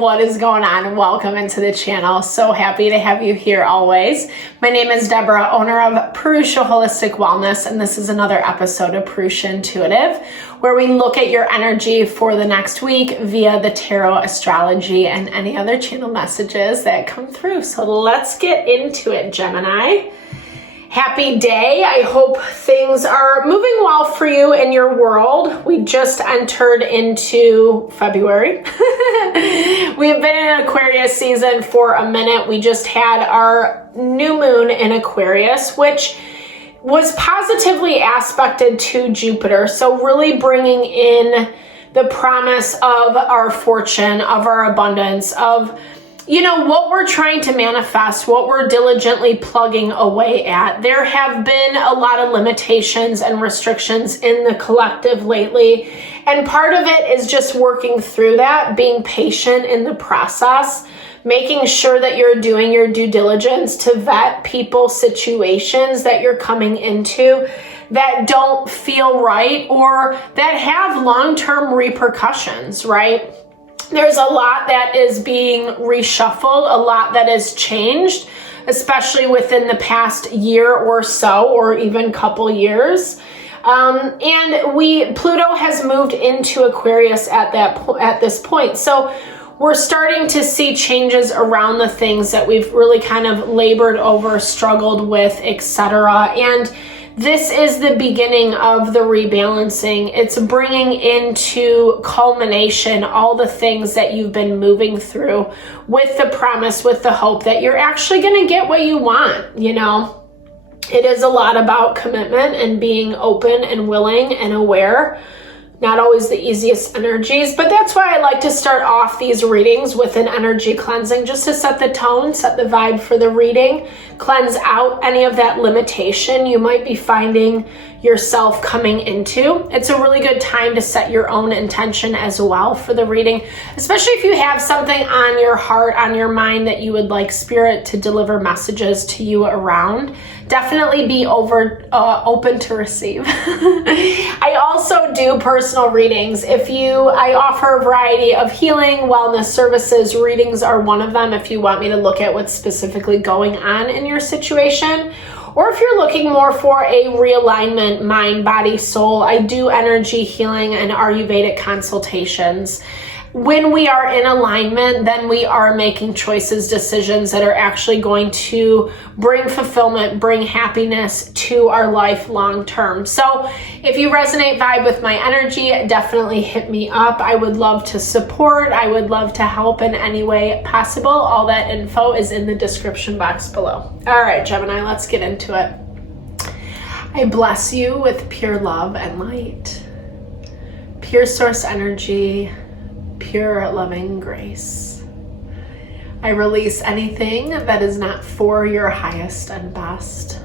what is going on? Welcome into the channel. So happy to have you here always. My name is Deborah, owner of Purusha Holistic Wellness, and this is another episode of Purusha Intuitive, where we look at your energy for the next week via the tarot, astrology, and any other channel messages that come through. So let's get into it, Gemini. Happy day. I hope things are moving well for you in your world. We just entered into February. We've been in Aquarius season for a minute. We just had our new moon in Aquarius, which was positively aspected to Jupiter. So really bringing in the promise of our fortune, of our abundance, of what we're trying to manifest, what we're diligently plugging away at. There have been a lot of limitations and restrictions in the collective lately. And part of it is just working through that, being patient in the process, making sure that you're doing your due diligence to vet people, situations that you're coming into that don't feel right or that have long-term repercussions, right? There's a lot that is being reshuffled, a lot that is changed, especially within the past year or so, or even couple years. And Pluto has moved into Aquarius at this point. So we're starting to see changes around the things that we've really kind of labored over, struggled with, etc. And this is the beginning of the rebalancing. It's bringing into culmination all the things that you've been moving through with the promise, with the hope that you're actually going to get what you want. It is a lot about commitment and being open and willing and aware. Not always the easiest energies, but that's why I like to start off these readings with an energy cleansing, just to set the tone, set the vibe for the reading, cleanse out any of that limitation you might be finding yourself coming into. It's a really good time to set your own intention as well for the reading, especially if you have something on your heart, on your mind that you would like Spirit to deliver messages to you around. Definitely be open to receive. I also do personal readings. I offer a variety of healing, wellness services. Readings are one of them if you want me to look at what's specifically going on in your situation. Or if you're looking more for a realignment, mind, body, soul, I do energy healing and Ayurvedic consultations. When we are in alignment, then we are making choices, decisions that are actually going to bring fulfillment, bring happiness to our life long term. So if you resonate, vibe with my energy, definitely hit me up. I would love to support. I would love to help in any way possible. All that info is in the description box below. All right, Gemini, let's get into it. I bless you with pure love and light, pure source energy, pure loving grace. I release anything that is not for your highest and best.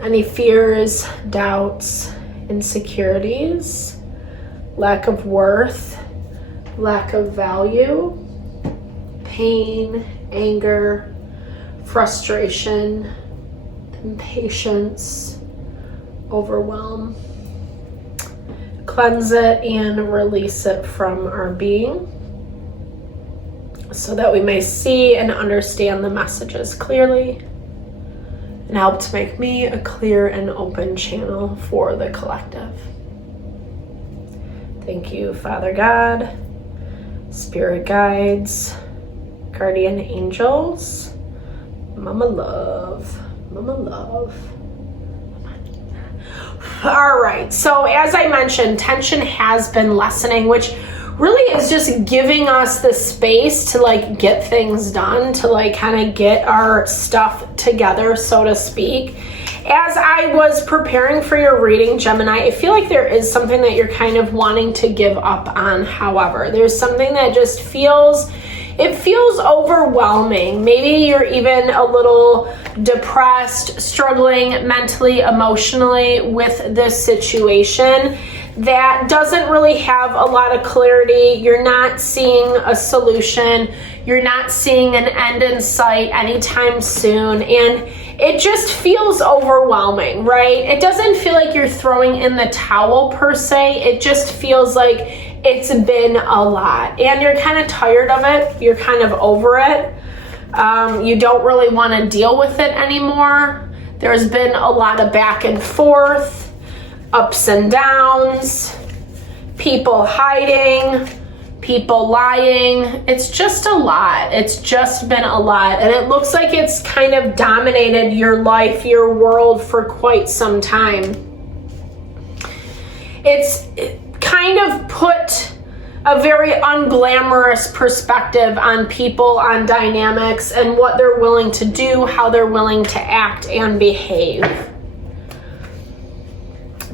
Any fears, doubts, insecurities, lack of worth, lack of value, pain, anger, frustration, impatience, overwhelm. Cleanse it and release it from our being so that we may see and understand the messages clearly and help to make me a clear and open channel for the collective. Thank you, Father God, Spirit guides, guardian angels, Mama Love, Mama Love. All right, so as I mentioned, tension has been lessening, which really is just giving us the space to get things done, to kind of get our stuff together, so to speak. As I was preparing for your reading, Gemini, I feel like there is something that you're kind of wanting to give up on. However, there's something that just feels overwhelming. Maybe you're even a little depressed, struggling mentally, emotionally with this situation that doesn't really have a lot of clarity. You're not seeing a solution. You're not seeing an end in sight anytime soon. And it just feels overwhelming, right? It doesn't feel like you're throwing in the towel per se. It just feels like it's been a lot and you're kind of tired of it. You're kind of over it. You don't really want to deal with it anymore. There's been a lot of back and forth, ups and downs, people hiding, people lying. It's just a lot. It's just been a lot. And it looks like it's kind of dominated your life, your world for quite some time. It's kind of put a very unglamorous perspective on people, on dynamics, and what they're willing to do, how they're willing to act and behave.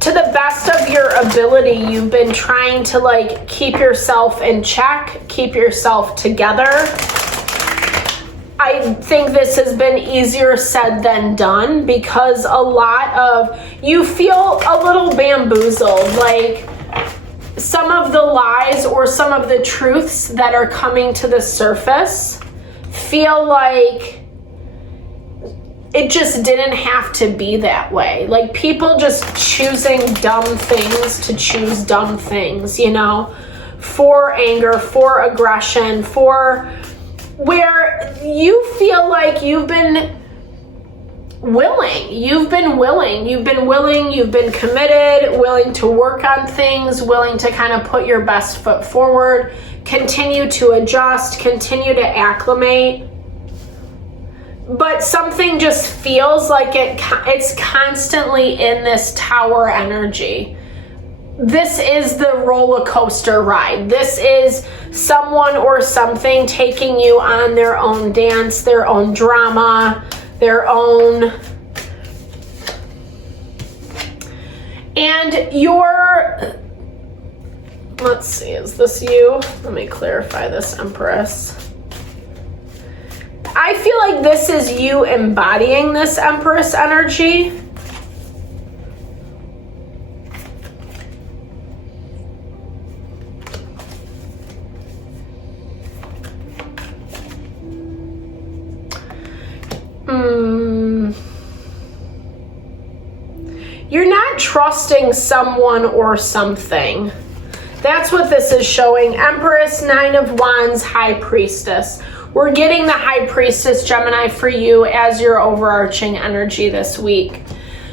To the best of your ability, you've been trying to like keep yourself in check, keep yourself together. I think this has been easier said than done because a lot of you feel a little bamboozled, like some of the lies or some of the truths that are coming to the surface feel like it just didn't have to be that way. Like people just choosing dumb things to choose dumb things, you know, for anger, for aggression, for where you feel like you've been willing, you've been committed, willing to work on things, willing to kind of put your best foot forward, continue to adjust, continue to acclimate. But something just feels like it's constantly in this tower energy. This is the roller coaster ride. This is someone or something taking you on their own dance, their own drama, their own. And let's see, is this you? Let me clarify this, Empress. I feel like this is you embodying this Empress energy. You're not trusting someone or something. That's what this is showing. Empress, Nine of Wands, High Priestess. We're getting the High Priestess, Gemini, for you as your overarching energy this week.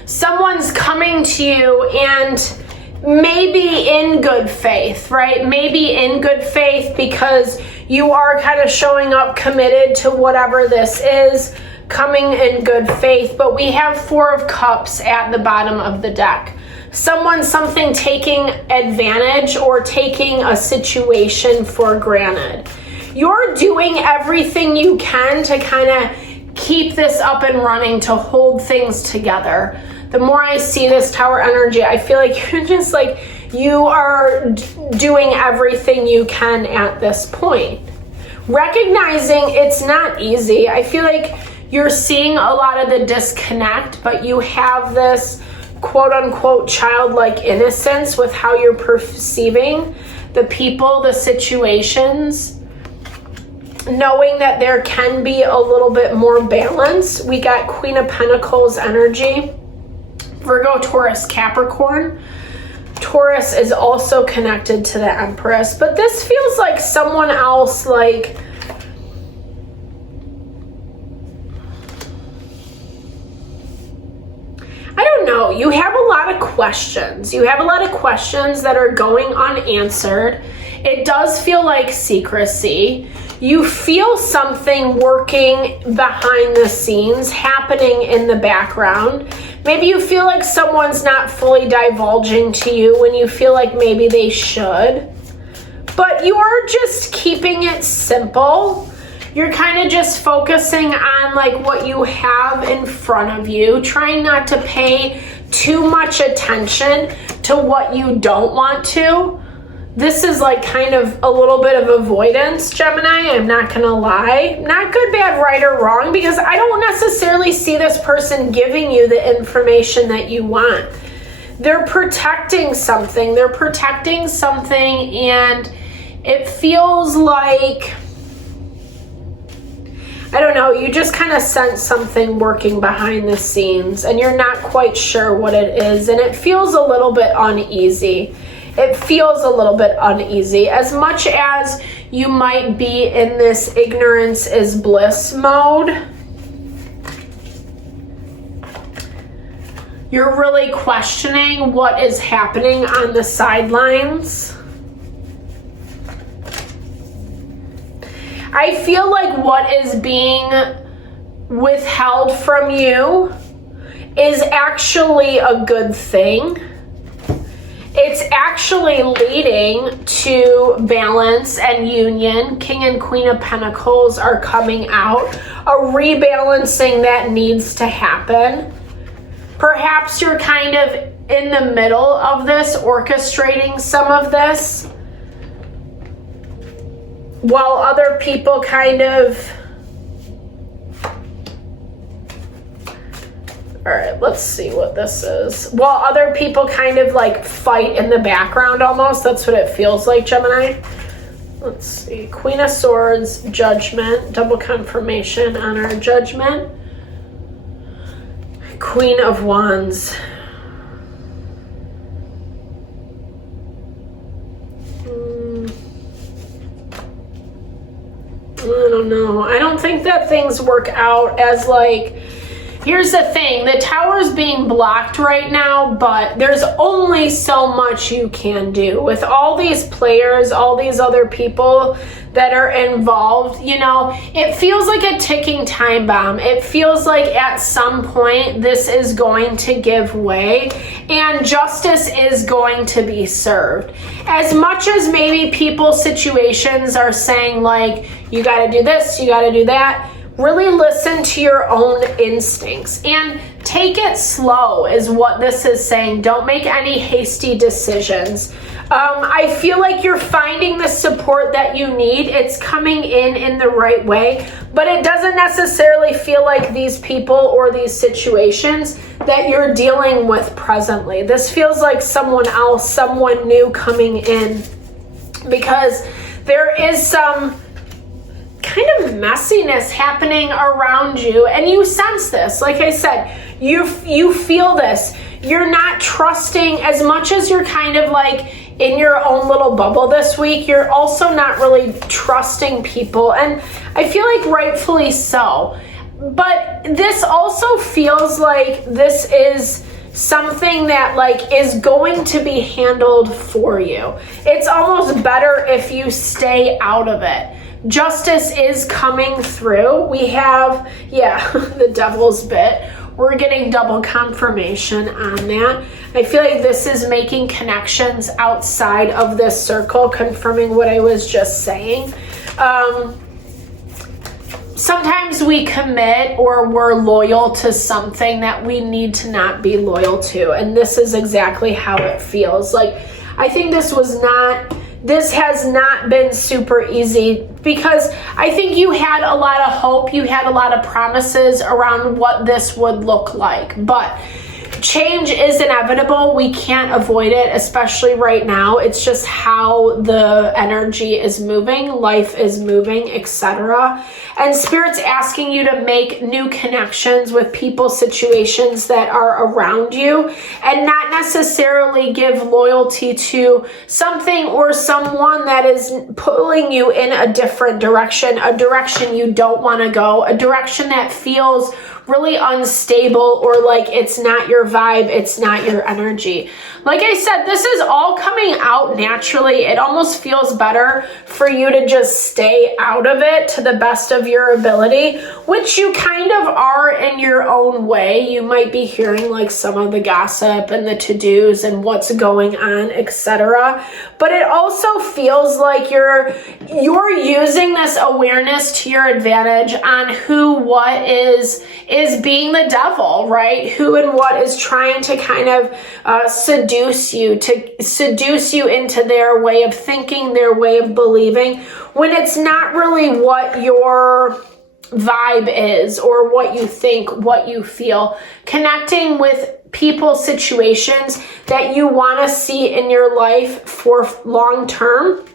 Someone's coming to you and maybe in good faith, right? Maybe in good faith because you are kind of showing up committed to whatever this is, coming in good faith. But we have Four of Cups at the bottom of the deck. Something taking advantage or taking a situation for granted. You're doing everything you can to kind of keep this up and running, to hold things together. The more I see this Tower energy, I feel like you're just like, you are doing everything you can at this point. Recognizing it's not easy. I feel like you're seeing a lot of the disconnect, but you have this quote unquote childlike innocence with how you're perceiving the people, the situations, knowing that there can be a little bit more balance. We got Queen of Pentacles energy, Virgo, Taurus, Capricorn. Taurus is also connected to the Empress, but this feels like someone else, like I don't know, you have a lot of questions. You have a lot of questions that are going unanswered. It does feel like secrecy. You feel something working behind the scenes, happening in the background. Maybe you feel like someone's not fully divulging to you when you feel like maybe they should. But you are just keeping it simple. You're kind of just focusing on like what you have in front of you, trying not to pay too much attention to what you don't want to. This is like kind of a little bit of avoidance, Gemini, I'm not gonna lie. Not good, bad, right, or wrong, because I don't necessarily see this person giving you the information that you want. They're protecting something. And it feels like, I don't know, you just kind of sense something working behind the scenes and you're not quite sure what it is, and it feels a little bit uneasy. It feels a little bit uneasy. As much as you might be in this ignorance is bliss mode, you're really questioning what is happening on the sidelines. I feel like what is being withheld from you is actually a good thing. It's actually leading to balance and union. King and Queen of Pentacles are coming out. A rebalancing that needs to happen. Perhaps you're kind of in the middle of this, orchestrating some of this, while other people kind of... All right, let's see what this is. While other people kind of like fight in the background almost. That's what it feels like, Gemini. Let's see. Queen of Swords, Judgment, double confirmation on our Judgment. Queen of Wands. I don't know. I don't think that things work out as like... Here's the thing, the tower's being blocked right now, but there's only so much you can do. With all these players, all these other people that are involved, you know, it feels like a ticking time bomb. It feels like at some point this is going to give way and justice is going to be served. As much as maybe people's situations are saying like, you gotta do this, you gotta do that, really listen to your own instincts and take it slow is what this is saying. Don't make any hasty decisions. I feel like you're finding the support that you need. It's coming in the right way, but it doesn't necessarily feel like these people or these situations that you're dealing with presently. This feels like someone else, someone new coming in, because there is some kind of messiness happening around you, and you sense this. Like I said, you feel this. You're not trusting as much as you're kind of like in your own little bubble this week. You're also not really trusting people, and I feel like rightfully so. But this also feels like this is something that like is going to be handled for you. It's almost better if you stay out of it. Justice is coming through. We have, the devil's bit. We're getting double confirmation on that. I feel like this is making connections outside of this circle, confirming what I was just saying. Sometimes we commit or we're loyal to something that we need to not be loyal to. And this is exactly how it feels. Like, I think this has not been super easy, because I think you had a lot of hope, you had a lot of promises around what this would look like, but change is inevitable. We can't avoid it, especially right now. It's just how the energy is moving, life is moving, etc. And Spirit's asking you to make new connections with people, situations that are around you, and not necessarily give loyalty to something or someone that is pulling you in a different direction, a direction you don't want to go, a direction that feels really unstable, or like it's not your vibe, it's not your energy. Like I said, this is all coming out naturally. It almost feels better for you to just stay out of it to the best of your ability, which you kind of are in your own way. You might be hearing like some of the gossip and the to-dos and what's going on, etc. But it also feels like you're using this awareness to your advantage on what is being the devil, right? Who and what is trying to kind of seduce you into their way of thinking, their way of believing, when it's not really what your vibe is or what you think, what you feel. Connecting with people, situations that you want to see in your life for long term.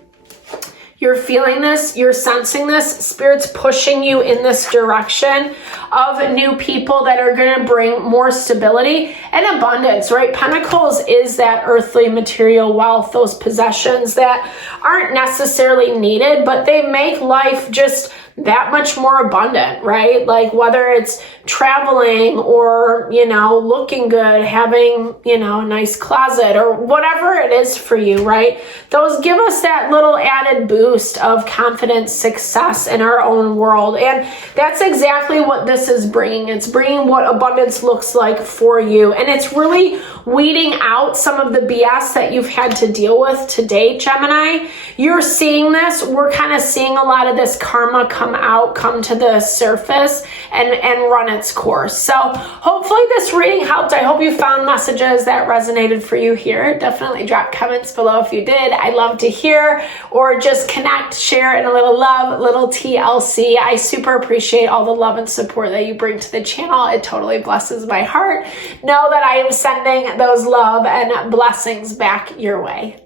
You're feeling this, you're sensing this, Spirit's pushing you in this direction of new people that are going to bring more stability and abundance, right? Pentacles is that earthly material wealth, those possessions that aren't necessarily needed, but they make life just that much more abundant, right? Like whether it's traveling or, looking good, having, a nice closet or whatever it is for you, right? Those give us that little added boost of confidence, success in our own world. And that's exactly what this is bringing. It's bringing what abundance looks like for you. And it's really weeding out some of the BS that you've had to deal with today, Gemini. You're seeing this. We're kind of seeing a lot of this karma come to the surface and run its course. So hopefully this reading helped. I hope you found messages that resonated for you here. Definitely drop comments below if you did. I'd love to hear, or just connect, share, and a little love, little TLC. I super appreciate all the love and support that you bring to the channel. It totally blesses my heart. Know that I am sending those love and blessings back your way.